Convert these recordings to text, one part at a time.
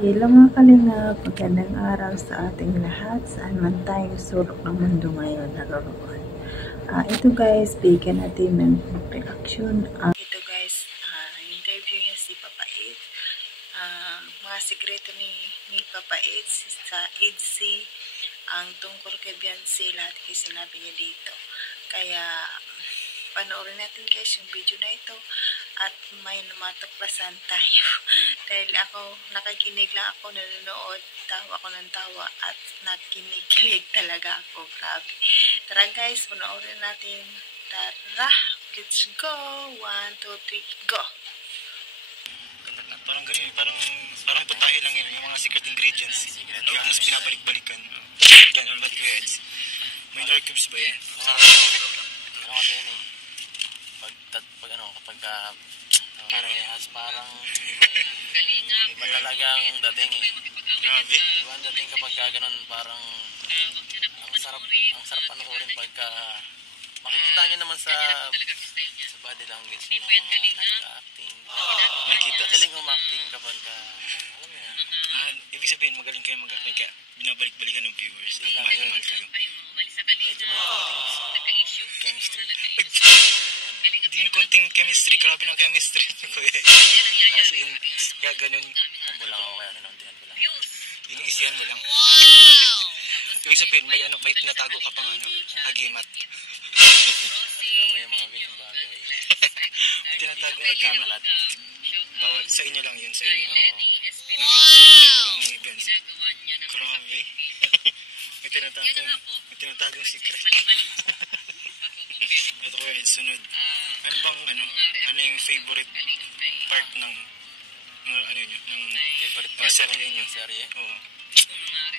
Hello mga kalingap, magandang araw sa ating lahat, saan man tayo sulok ng mundo ngayon naroroon. Ito guys, bigyan natin ng reaction. Ito guys, interview niya si Papa Ed. Mga sikreto ni Papa Ed sa EDC, ang tungkol kay Beyonce, lahat kayo sinabi niya dito. Kaya panoorin natin guys yung video na ito at may matuklasan tayo. Dahil ako, nakikinig lang ako, nanonood, tawa ako ng tawa at nakikinig talaga ako. Grabe. Tara guys, panoorin natin. Tara, let's go! 1, 2, 3, go! Parang ganyan, parang putahe lang yun, yung mga secret ingredients. Tapos binabalik-balikan. Ganun, balik heads. May dark cubes ba yan? Ano kasi yun eh. Kapag parang iba talagang dating eh. Grabe. Iba ang dating kapag ganun, parang ang sarap panoorin pagka makikita nyo naman sa body language ng mga nag-acting. Nakita. Galing umacting kapag alam mo yan. Ibig sabihin, magaling kayo mag-acting kaya binabalik-balikan ng viewers. Hindi lang yun. Mahal kayo. Medyo may konting chemistry. Hindi yung konting chemistry, grabe ng chemistry. As in, kaya ganun. Humble lang ako kaya kinuntihan ko lang. Inisiyan mo lang. Ibig sabihin, may tinatago ka pang agimat. Alam mo yung mga ganyang bagay. May tinatago agimat. Kakalat. Bawal, sa inyo lang yun, sa inyo. May Beyonce. Grabe. May tinatagong secret. Ito ko yung sunod. Ano bang ano yung favorite part ng Favorite part ko serye niyo? yung serye? Oo.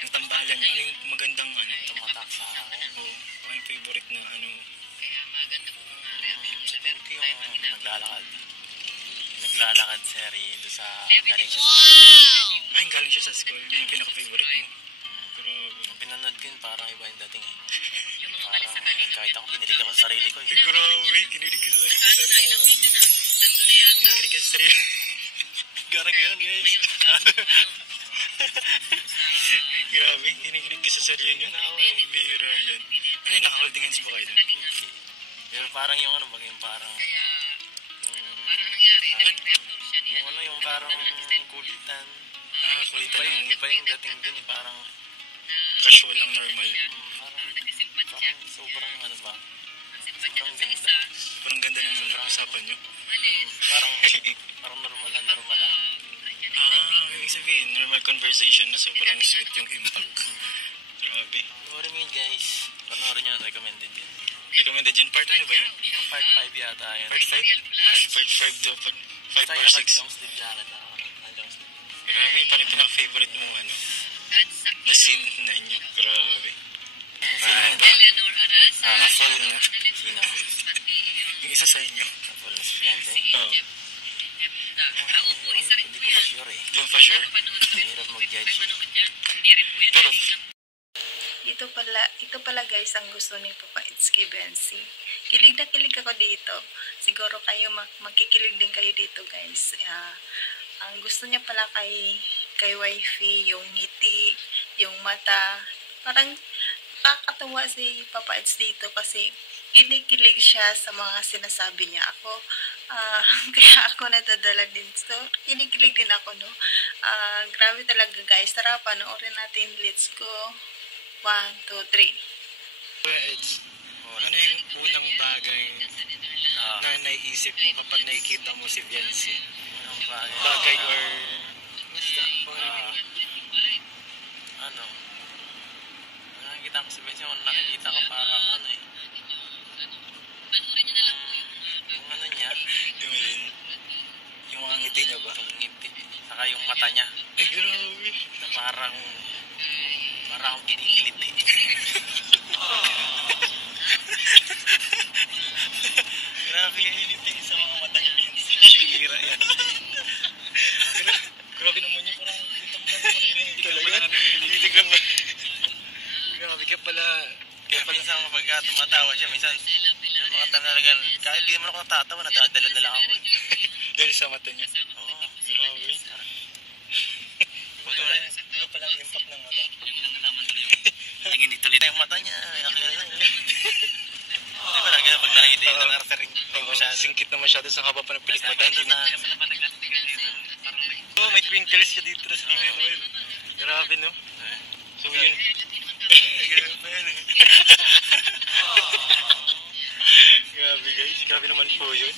Yung tambalan niyo. Ano yung magandang Tumatak sa akin. Oo. Ano yung favorite na Sabihin ko yung naglalakad serye doon sa galing siya sa Ay, galing siya sa school. Yun yung pinaka-favorite mo. Grabe. Nung pinanood ko yun, parang iba yung dating eh. Parang kahit ako kinilig ako sa sarili ko eh. Grabe. Kinilig ka sa sarili. Kinilig ka sa sarili. Garang guys. Grabe. Kinilig ka sa sarili niyo. Bihira yan. Ay, naka-holdings pa kayo doon. Pero parang yung parang yung parang kulitan. Kulitan. Iba yung dating dun eh. Parang Casual lang, normal. parang sobrang sobrang ganda. Sobrang ganda ng usapan niyo. Parang normal lang. Ibig sabihin, normal conversation na sobrang sweet yung impact. Grabe. Panoorin mo yun guys. Panoorin nyo, recommended yun. Recommended yun. Part ano ba yun? Yung part 5 yata yun. Part 5? Part 5 daw. Part 5 Basta or yung 6? long sleeve jacket ako. Long sleeve. Grabe, parang pinaka-favorite mo na scene na inyo. Grabe. Eleanor Arasa. Na-fan na. Sino? Yung isa sa inyo. Kapal na si Beyonce. Oo. Ako po, isa rin Hindi po ko pa yan. sure eh. Doon pa sure. Panood ko. Hirap mag-judge. Manood yan. Hindi rin po yan. Pero, Ito pala guys ang gusto ni Papa Eds kay Beyonce. Kilig na kilig ako dito. Siguro kayo magkikilig din kayo dito guys. Ang gusto niya pala kay wifey, yung ngiti, yung mata. Parang nakakatawa si Papa Eds dito kasi kilig siya sa mga sinasabi niya. Kaya ako natadala din. So, kilig din ako, no? Grabe talaga guys. Tara, panoorin natin. Let's go. 1, 2, 3. Eds, ano yung unang bagay na naiisip mo kapag nakikita mo si Beyonce? Bagay or basta Nakikita ko si Beyonce, kung nakikita ko parang yung niya, yung mga ngiti niya ba? yung ngiti, saka yung mata niya, Ay, grabe. na parang akong kinikilit eh. Grabe yung ngiti sa mga mata niya. Bihira yan. Grabe naman yun. Parang dito mo lang maririnig. Talaga? Hilig lang. Grabe ka pala. Kaya pala sa mga pagka tumatawa siya, minsan, yung mga talagang, kahit di naman ako natatawa, nadadala na lang ako eh. Dahil sa mata niya. Oo. Grabe. masyado sa haba pa ng pilik mo. Dahil oh, may twinkles siya dito sa video. Grabe, no? So, yun. Grabe, guys. Grabe naman po yun.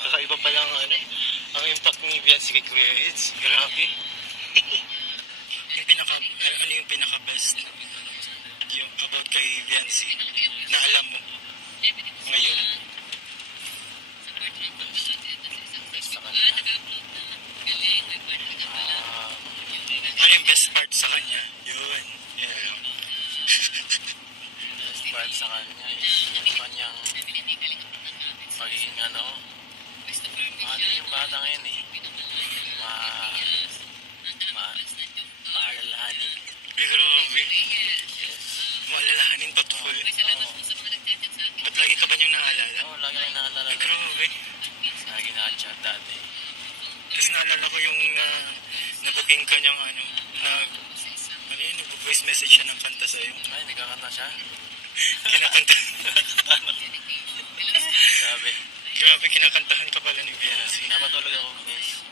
Kakaiba pa lang, ano, ang impact ni Viancy kay Kuya Eds. Grabe. Ano yung pinaka-best? Yung about kay Viancy na alam mo ngayon. Sa kanya. Ano yung best part sa kanya? Yun. Yeah. Best part sa kanya is yung kanyang pagiging ano yung bata ngayon eh. Maalalahanin. Grabe. Yes. Maalalahanin pa to eh. Ba't lagi ka ba niyang naalala? Oo, lagi na naalala. Grabe. Lagi na-chat dati. Tapos naalala ko yung nabooking ka niyang ano yun, nag-voice message siya ng kanta sa'yo. Ay, nagkakanta siya. Kinakanta. Grabe. Grabe, kinakantahan ka pala ni Viancy. Napatulog ako, guys.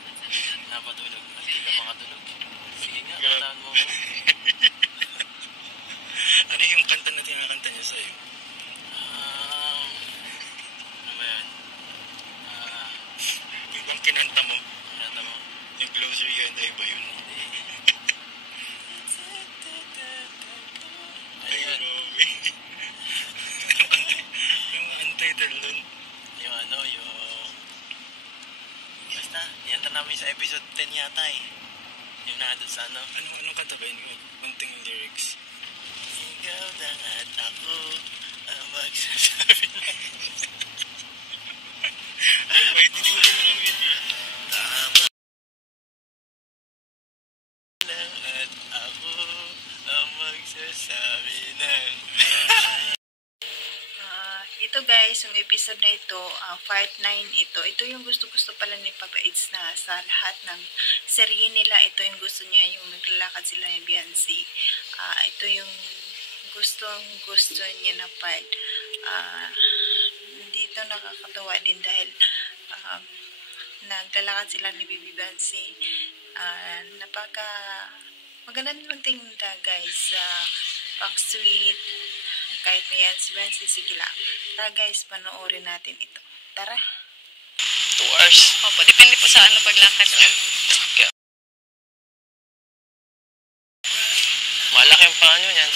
Napatulog. Hindi ka makatulog. Sige nga, Grabe. kantahan mo. Ano yung kanta na tinakanta niya sa'yo? Ano ba yan? Yung bang kinanta mo? Kananta mo? Yung Closer You and I ba yun? Ayun. Grabe. Yung untitled nun. Yung ano, yung... Basta, yanta namin sa episode 10 yata eh. Yung nandun sa ano. Anong kanta ba yun? Kunting yung lyrics. Ikaw lang at ako ang magsasabi lang. Wait, hindi mo lang yun. Tama lang at ako ang magsasabi ng... Ito guys, yung episode na ito, part 9 ito. Ito yung gusto-gusto pala ni Papa Eds na sa lahat ng serye nila. Ito yung gusto niya, yung naglalakad sila ni Viancy. Ito yung gusto niya na part. Dito nakakatawa din dahil naglalakad sila ni Bibi Viancy. Maganda nilang tingnan guys. Pack sweet. Kahit na yan, si Viancy, sige lang. Tara guys, panoorin natin ito. Tara. 2 hours. Opo, depende po sa ano paglakad. Kaya, malaki ang paa nyo yan.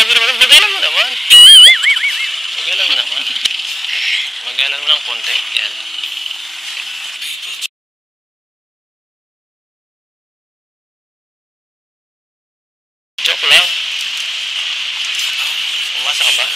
Magalan mo naman. Magalan mo naman. Magalan mo lang konti. Yan. Joke lang. Umasa ka ba?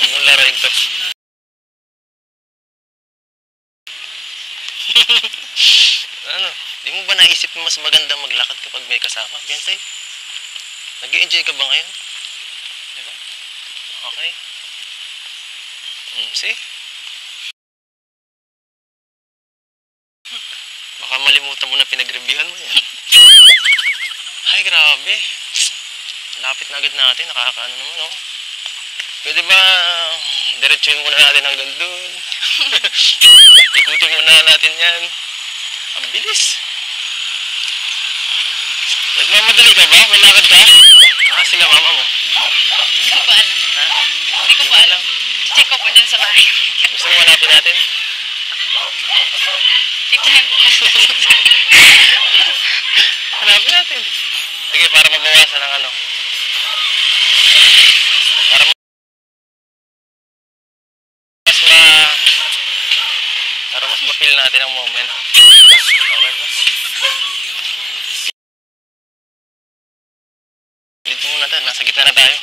Anong laro ito? Ano? Di mo ba naisip mas maganda maglakad kapag may kasama? Viancy? Nag-i-enjoy ka ba ngayon? Diba? Okay. See? Baka malimutan mo na pinag-reviewhan mo yan. Ay, grabe. Lapit na agad natin. Nakakaano naman, oh. Pwede ba diretsuhin muna natin hanggang doon? Ikutin muna natin yan. Ang bilis. Nagmamadali ka ba? May lakad ka? Sila mama mo. Hindi ko pa alam. Ha? Hindi ko pa alam. Check ko po dyan sa bahay. Gusto mo hanapin natin? Checkhan po. Hanapin natin. Sige, para mabawasan ng ano. Para mas ma-feel natin ang moment. Okay ba? Dito muna tayo. Nasa gitna na tayo.